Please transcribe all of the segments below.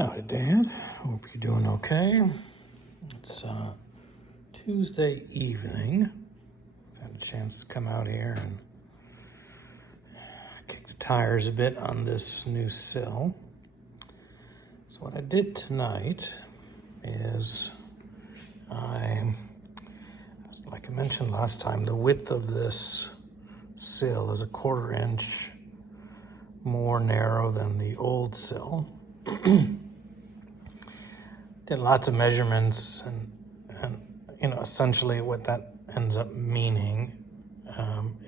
Howdy, Dad. Hope you're doing okay. It's Tuesday evening. I've had a chance to come out here and kick the tires a bit on this new sill. So what I did tonight is like I mentioned last time, the width of this sill is a 1/4 inch more narrow than the old sill. Did lots of measurements and essentially what that ends up meaning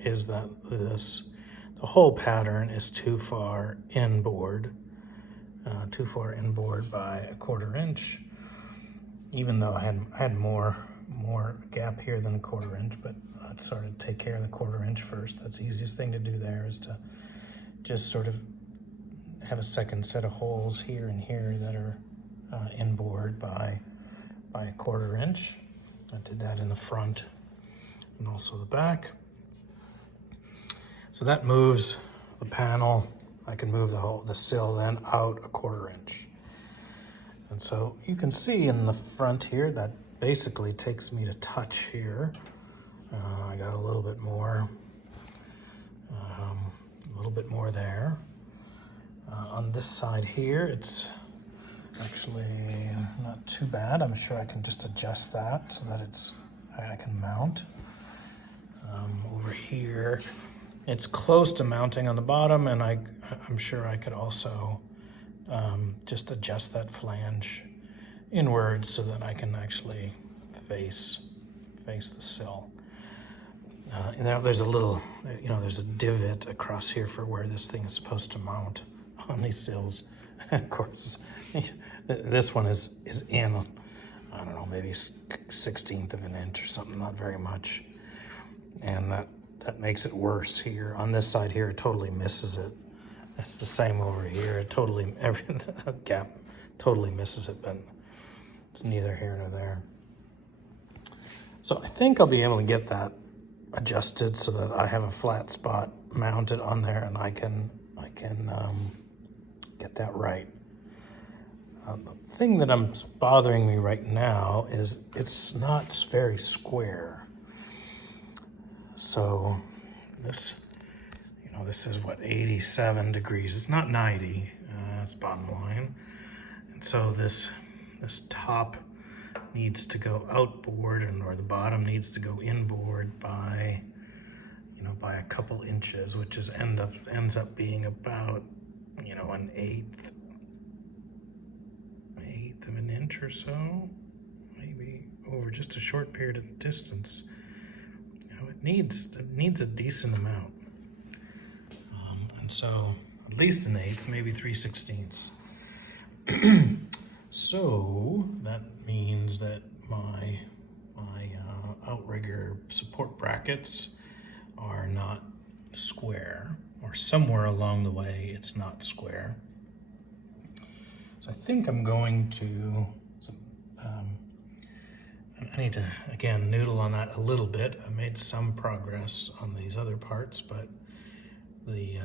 is that the whole pattern is too far inboard by a 1/4 inch, even though I had more gap here than a 1/4 inch, but I'd sort of take care of the 1/4 inch first. That's the easiest thing to do there, is to just sort of have a second set of holes here and here that are inboard by a 1/4 inch. I did that in the front and also the back. So that moves the panel. I can move the sill then out a 1/4 inch. And so you can see in the front here that basically takes me to touch here. I got a little bit more there. On this side here, it's actually not too bad. I'm sure I can just adjust that so that I can mount. Over here, it's close to mounting on the bottom, and I'm sure I could also just adjust that flange inwards so that I can actually face the sill. There's a little, there's a divot across here for where this thing is supposed to mount on these sills. Of course, this one is in, I don't know, maybe 1/16 of an inch or something, not very much. And that makes it worse here. On this side here, it totally misses it. It's the same over here. That gap totally misses it, but it's neither here nor there. So I think I'll be able to get that adjusted so that I have a flat spot mounted on there, and I can get that right. The thing that bothering me right now is it's not very square. So this is what, 87 degrees. It's not 90. That's bottom line. And so this top needs to go outboard, or the bottom needs to go inboard by a couple inches, which ends up being about an eighth of an inch or so, maybe over just a short period of distance. It needs a decent amount, and so at least an eighth, maybe 3/16. So that means that my outrigger support brackets are not square, or somewhere along the way it's not square. So I think I'm going to, I need to, again, noodle on that a little bit. I made some progress on these other parts, but the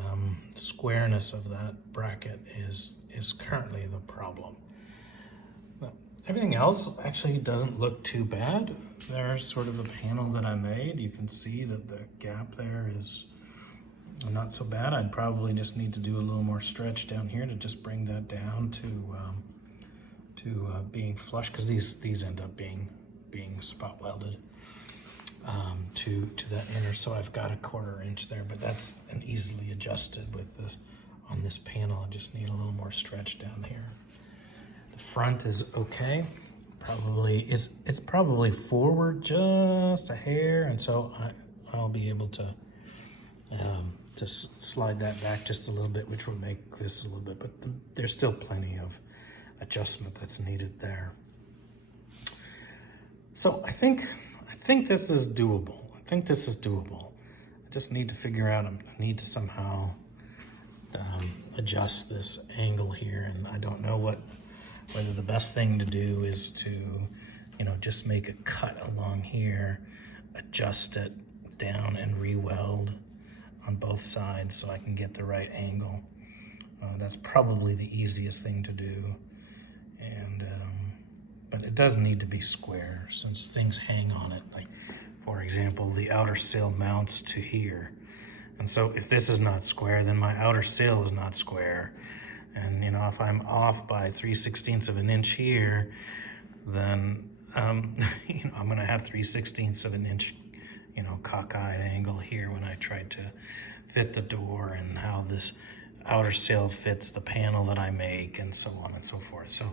squareness of that bracket is currently the problem. But everything else actually doesn't look too bad. There's sort of the panel that I made. You can see that the gap there is not so bad. I'd probably just need to do a little more stretch down here to just bring that down to being flush, because these end up being spot welded to that inner. So I've got a 1/4 inch there, but that's easily adjusted with this on this panel. I just need a little more stretch down here. The front is okay. It's probably forward just a hair, and so I'll be able to just slide that back just a little bit, which will make this a little bit, but there's still plenty of adjustment that's needed there. So I think this is doable. I just need to figure out, I need to somehow adjust this angle here, and I don't know whether the best thing to do is to, just make a cut along here, adjust it down and re-weld on both sides so I can get the right angle. That's probably the easiest thing to do. but it does need to be square since things hang on it. Like, for example, the outer sill mounts to here. And so if this is not square, then my outer sill is not square. And you know, if I'm off by 3/16 of an inch here, then you know, I'm gonna have 3/16 of an inch, you know, cockeyed angle here when I tried to fit the door, and how this outer sill fits the panel that I make, and so on and so forth. So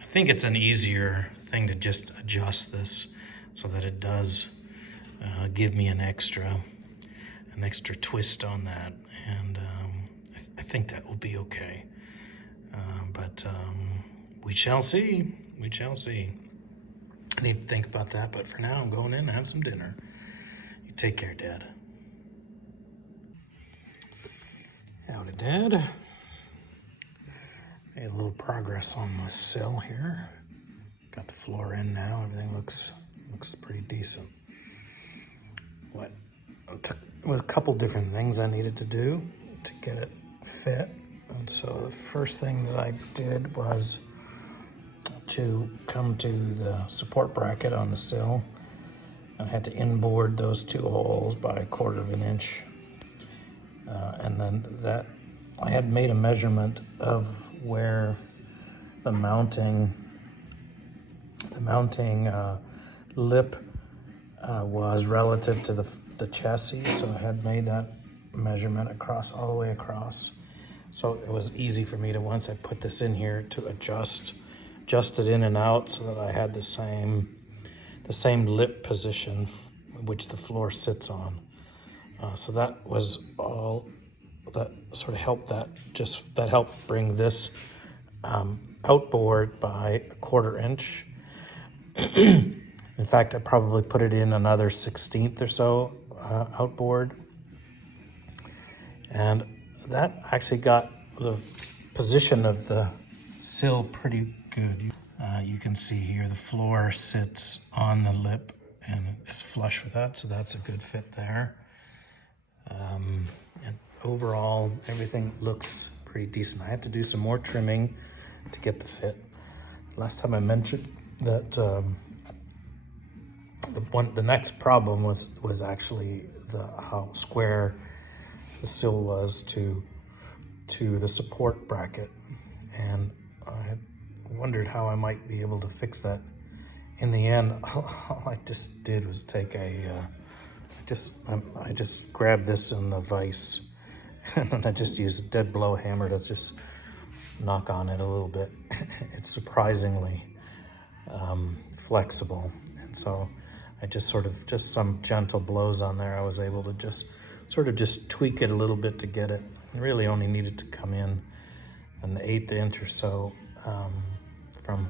I think it's an easier thing to just adjust this so that it does give me an extra twist on that, and I think that will be okay. But we shall see. We shall see. I need to think about that, but for now I'm going in and have some dinner. You take care, Dad. Howdy, Dad. Made a little progress on the sill here. Got the floor in now. Everything looks pretty decent. With a couple different things I needed to do to get it fit. And so the first thing that I did was to come to the support bracket on the sill. I had to inboard those 2 holes by 1/4 of an inch. And then that, I had made a measurement of where the mounting lip was relative to the chassis. So I had made that measurement all the way across. So it was easy for me to, once I put this in here, to adjust it in and out so that I had the same lip position which the floor sits on. So that was all that sort of helped that helped bring this outboard by 1/4 inch. In fact, I probably put it in another 1/16 or so outboard. And that actually got the position of the sill pretty good. You can see here the floor sits on the lip and is flush with that, so that's a good fit there. And overall, everything looks pretty decent. I had to do some more trimming to get the fit. Last time I mentioned that the next problem was actually how square the sill was to the support bracket, and I wondered how I might be able to fix that. In the end, all I just did was take I just grabbed this in the vise, and then I just used a dead blow hammer to just knock on it a little bit. It's surprisingly flexible, and so I just some gentle blows on there, I was able to just tweak it a little bit to get it. It really only needed to come in an 1/8 inch or so from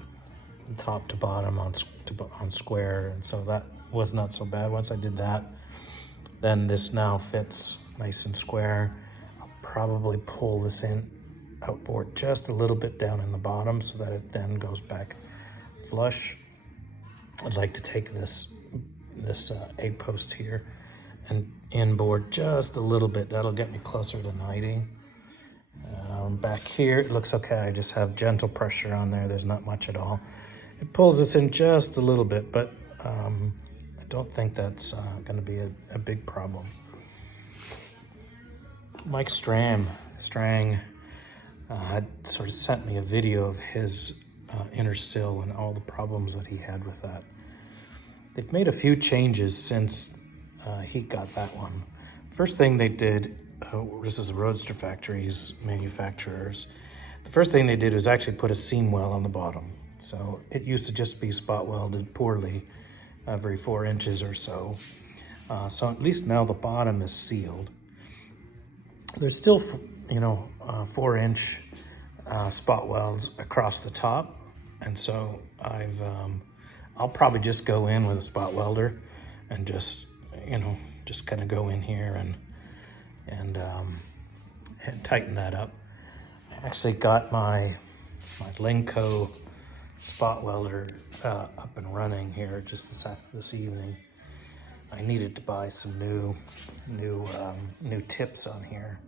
top to bottom on square, and so that was not so bad. Once I did that, then this now fits nice and square. I'll probably pull this outboard just a little bit down in the bottom so that it then goes back flush. I'd like to take this A post here and inboard just a little bit. That'll get me closer to 90. Back here, it looks okay. I just have gentle pressure on there. There's not much at all. It pulls this in just a little bit, but I don't think that's going to be a big problem. Mike Strang had sort of sent me a video of his inner sill and all the problems that he had with that. They've made a few changes since he got that one. First thing they did, this is Roadster Factories manufacturers. The first thing they did was actually put a seam well on the bottom. So it used to just be spot welded poorly every 4 inches or so. So at least now the bottom is sealed. There's still, 4-inch spot welds across the top, and so I'll probably just go in with a spot welder and just kind of go in here and tighten that up. I actually got my Lenco spot welder up and running here just this evening. I needed to buy some new tips on here.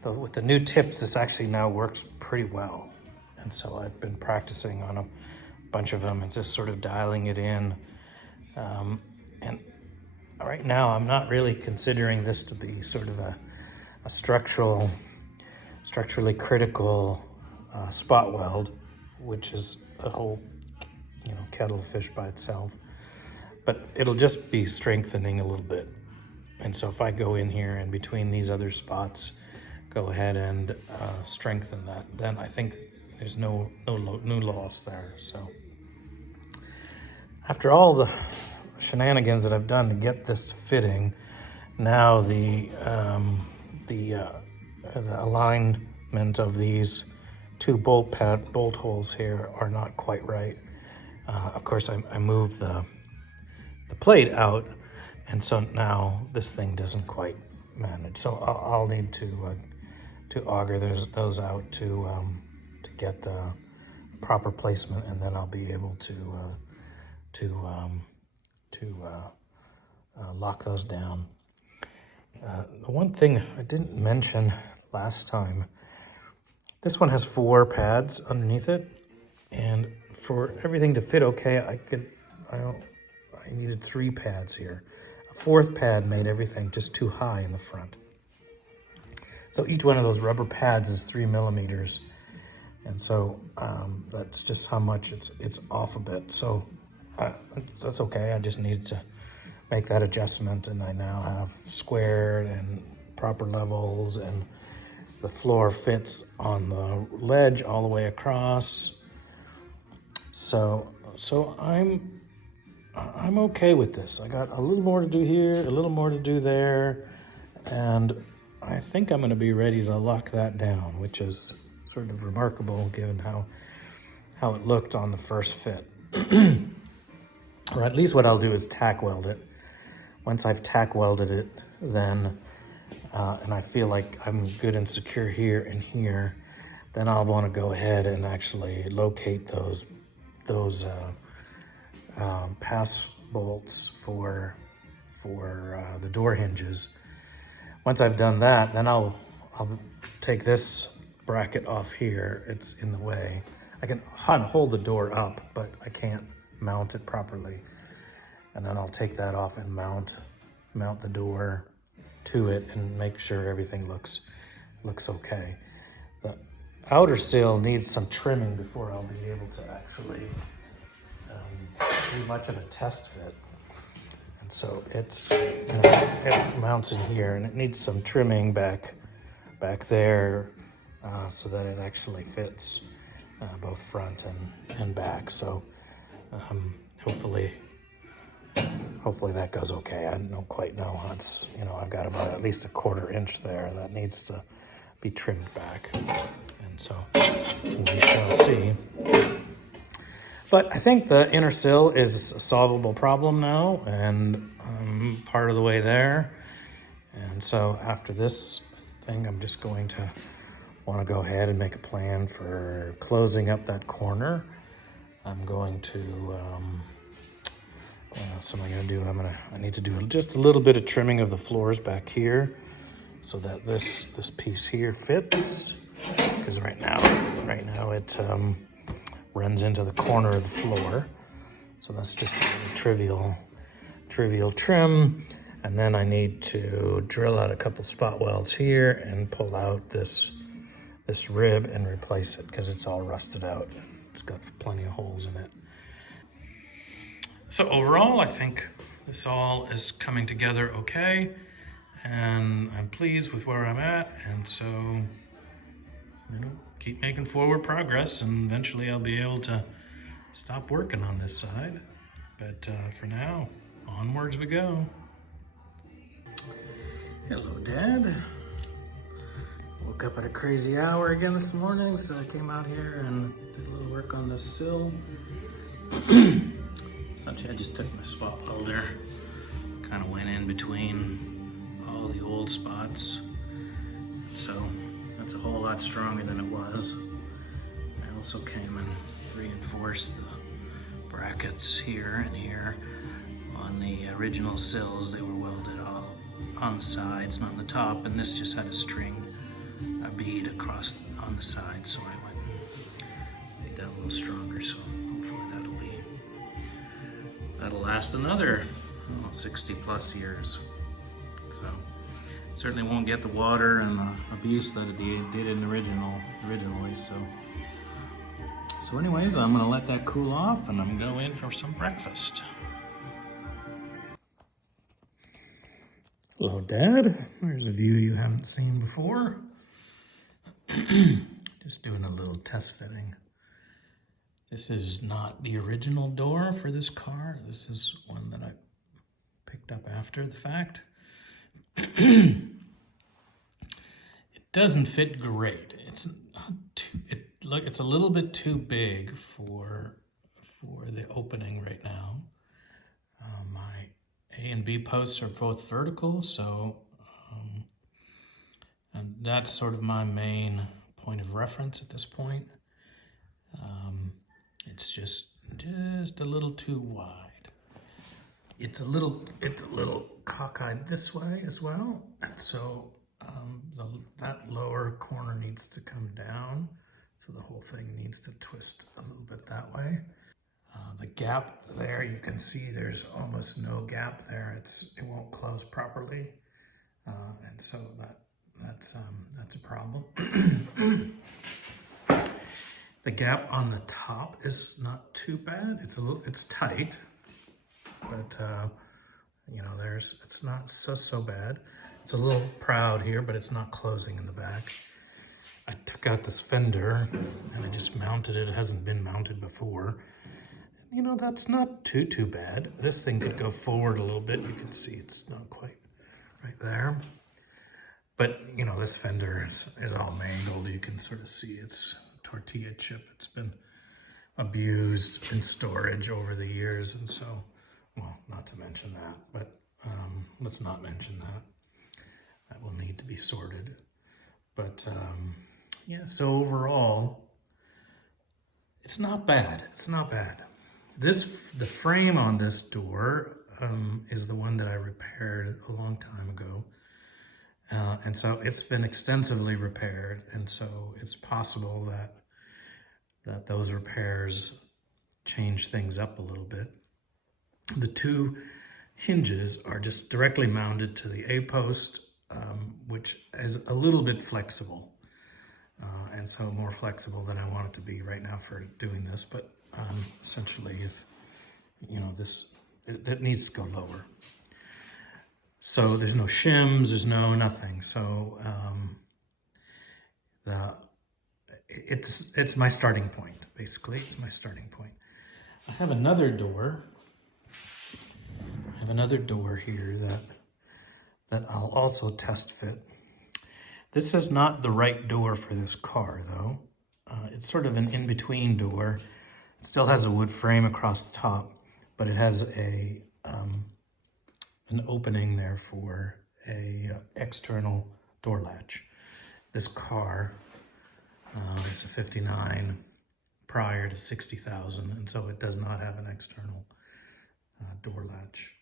But with the new tips, this actually now works pretty well. And so I've been practicing on them bunch of them and just sort of dialing it in. And right now, I'm not really considering this to be sort of a structurally critical spot weld, which is a whole, kettle of fish by itself. But it'll just be strengthening a little bit. And so if I go in here and between these other spots, go ahead and strengthen that, then I think there's no new loss there. So after all the shenanigans that I've done to get this fitting, now the alignment of these two bolt holes here are not quite right. Of course, I moved the plate out, and so now this thing doesn't quite manage. So I'll need to auger those out to get proper placement, and then I'll be able to lock those down. The one thing I didn't mention last time, this one has 4 pads underneath it, and for everything to fit okay, I needed 3 pads here. A 4th pad made everything just too high in the front. So each one of those rubber pads is 3 millimeters, and so that's just how much it's off a bit. So that's okay. I just needed to make that adjustment, and I now have squared and proper levels, and the floor fits on the ledge all the way across. So I'm okay with this. I got a little more to do here, a little more to do there, and I think I'm going to be ready to lock that down, which is sort of remarkable given how it looked on the first fit. Or at least what I'll do is tack weld it. Once I've tack welded it, then and I feel like I'm good and secure here and here, then I'll want to go ahead and actually locate those pass bolts for the door hinges. Once I've done that, then I'll take this bracket off here. It's in the way. I can hold the door up, but I can't mount it properly. And then I'll take that off and mount the door to it and make sure everything looks okay. The outer sill needs some trimming before I'll be able to actually do much of a test fit. And so it mounts in here, and it needs some trimming back there so that it actually fits both front and back. So hopefully that goes okay. I don't quite know. It's, I've got about at least a 1/4 inch there that needs to be trimmed back. And so we shall see. But I think the inner sill is a solvable problem now, and I'm part of the way there. And so after this thing, I'm just going to want to go ahead and make a plan for closing up that corner. I'm going to, what else am I going to do? I need to do just a little bit of trimming of the floors back here so that this piece here fits. Because right now it runs into the corner of the floor. So that's just a trivial trim. And then I need to drill out a couple spot welds here and pull out this rib and replace it because it's all rusted out. It's got plenty of holes in it. So overall, I think this all is coming together okay, and I'm pleased with where I'm at. And so, keep making forward progress, and eventually I'll be able to stop working on this side. But for now, onwards we go. Hello, Dad. Woke up at a crazy hour again this morning, so I came out here and did a little work on this sill. Essentially, I just took my spot welder, kind of went in between all the old spots. So that's a whole lot stronger than it was. I also came and reinforced the brackets here and here on the original sills. They were welded all on the sides, not on the top, and this just had a bead across on the side, so I went and made that a little stronger, so hopefully that'll that'll last another 60 plus years. So certainly won't get the water and the abuse that it did in originally. So anyways, I'm gonna let that cool off and I'm gonna go in for some breakfast. Hello, Dad. There's a view you haven't seen before. Just doing a little test fitting. This is not the original door for this car. This is one that I picked up after the fact. It doesn't fit great. It's not too, it's a little bit too big for the opening right now. My A and B posts are both vertical, so and that's sort of my main point of reference at this point. It's just a little too wide. It's a little cockeyed this way as well, and so that lower corner needs to come down, so the whole thing needs to twist a little bit that way. The gap there, you can see there's almost no gap there. It won't close properly, and so that's a problem. The gap on the top is not too bad. It's tight, but you know, it's not so bad. It's a little proud here, but it's not closing in the back. I took out this fender and I just mounted it. It hasn't been mounted before. You know, that's not too bad. This thing could go forward a little bit. You can see it's not quite right there. But, you know, this fender is all mangled. You can sort of see it's tortilla chip. It's been abused in storage over the years. And so, well, not to mention that, but let's not mention that. That will need to be sorted. But, yeah, so overall, it's not bad. It's not bad. The frame on this door is the one that I repaired a long time ago. And so it's been extensively repaired. And so it's possible that those repairs change things up a little bit. The two hinges are just directly mounted to the A post, which is a little bit flexible. And so more flexible than I want it to be right now for doing this. But essentially, if, you know, it needs to go lower. So there's no shims, there's nothing. So it's my starting point, basically. It's my starting point. I have another door. Here that I'll also test fit. This is not the right door for this car, though. It's sort of an in-between door. It still has a wood frame across the top, but it has an opening there for a external door latch. This car is a 59 prior to 60,000, and so it does not have an external door latch.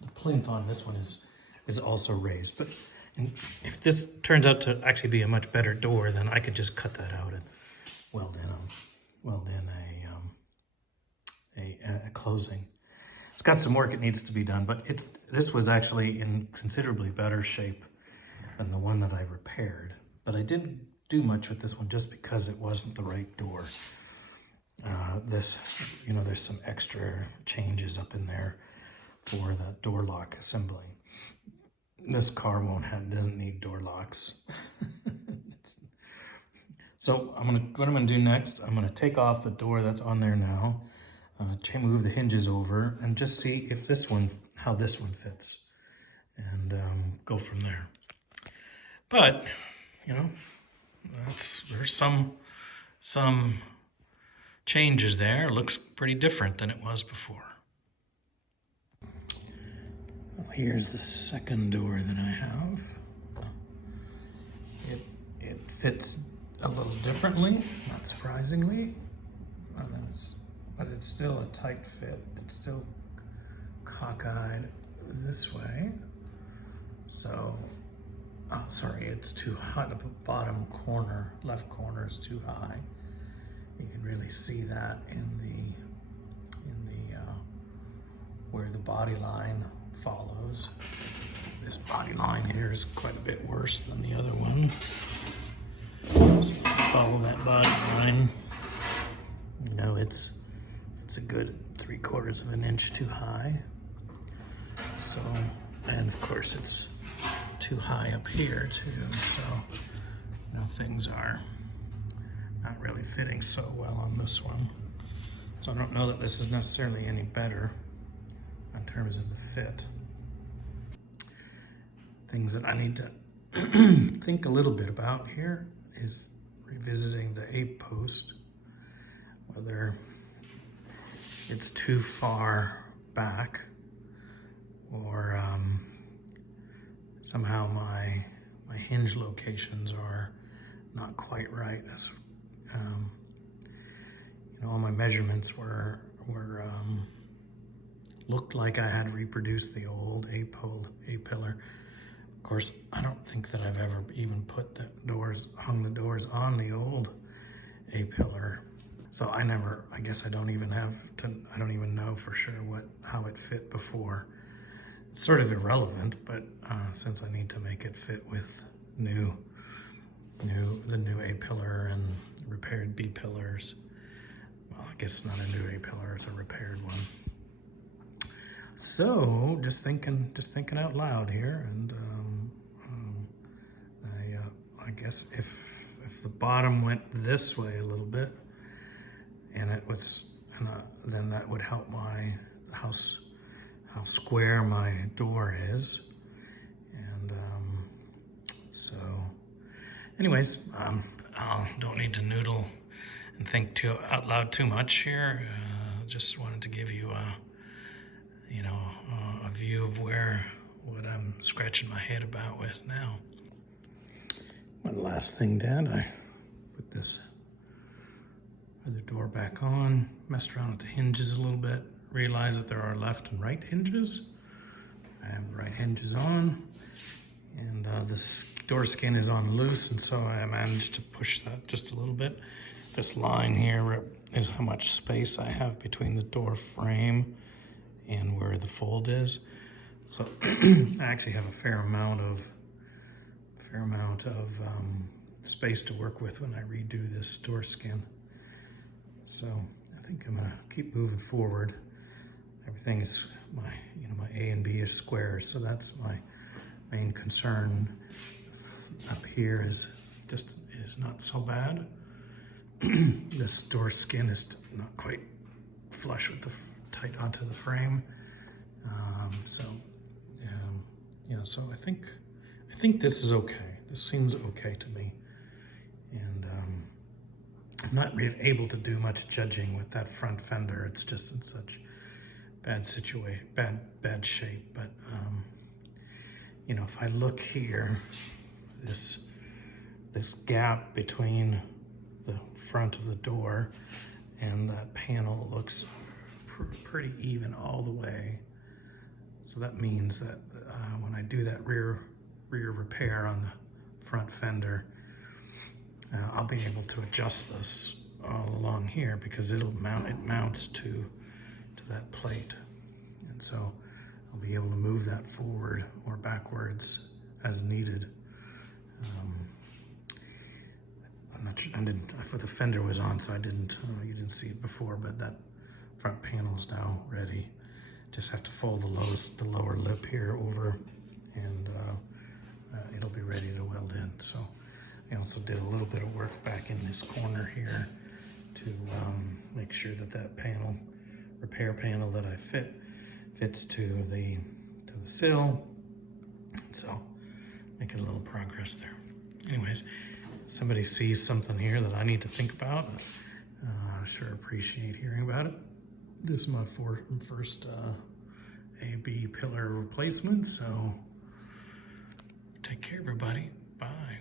The plinth on this one is also raised, but if this turns out to actually be a much better door, then I could just cut that out and weld in a closing. It's got some work it needs to be done, but this was actually in considerably better shape than the one that I repaired. But I didn't do much with this one just because it wasn't the right door. You know, there's some extra changes up in there for the door lock assembly. This car doesn't need door locks. So what I'm gonna do next, I'm gonna take off the door that's on there now, move the hinges over, and just see if how this one fits, and go from there. But you know, there's some changes there. It looks pretty different than it was before. Well, here's the second door that I have. It fits a little differently, not surprisingly, but it's still a tight fit. It's still cockeyed this way. So, oh, sorry, it's too high. The bottom corner, left corner, is too high. You can really see that in the where the body line follows. This body line here is quite a bit worse than the other one. So follow that body line. You know, it's a good 3/4 of an inch too high. So, and of course it's too high up here too. So, you know, things are not really fitting so well on this one. So I don't know that this is necessarily any better in terms of the fit. Things that I need to think a little bit about here is revisiting the ape post, whether it's too far back or somehow my hinge locations are not quite right. As you know, all my measurements were looked like I had reproduced the old A-pillar. Of course, I don't think that I've ever even hung the doors on the old A-pillar. So I guess I don't even know for sure how it fit before. It's sort of irrelevant, but since I need to make it fit with the new A-pillar and repaired B-pillars, well, I guess it's not a new A-pillar, it's a repaired one. So just thinking out loud here, and I guess if the bottom went this way a little bit, and then that would help how square my door is, and so anyways, I don't need to noodle and think out loud too much here. Just wanted to give you a view of what I'm scratching my head about with now. One last thing, Dad, I put this other door back on, messed around with the hinges a little bit, realized that there are left and right hinges. I have the right hinges on, and this door skin is on loose, and so I managed to push that just a little bit. This line here is how much space I have between the door frame and where the fold is. So I actually have a fair amount of space to work with when I redo this door skin. So I think I'm gonna keep moving forward. Everything is my A and B is square, so that's my main concern. Up here is not so bad. This door skin is not quite flush with the tight onto the frame. So I think this is okay. This seems okay to me, and I'm not really able to do much judging with that front fender. It's just in such bad shape. But if I look here, this gap between the front of the door and that panel looks pretty even all the way. So that means that when I do that rear repair on the front fender, I'll be able to adjust this all along here, because it mounts to that plate, and so I'll be able to move that forward or backwards as needed. I'm not sure, the fender was on, so you didn't see it before, but that front panel is now ready. Just have to fold the lower lip here over, and it'll be ready to weld in. So I also did a little bit of work back in this corner here to make sure that repair panel that I fits to the sill. So making a little progress there. Anyways, somebody sees something here that I need to think about, I sure appreciate hearing about it. This is my first A-B pillar replacement, so take care, everybody. Bye.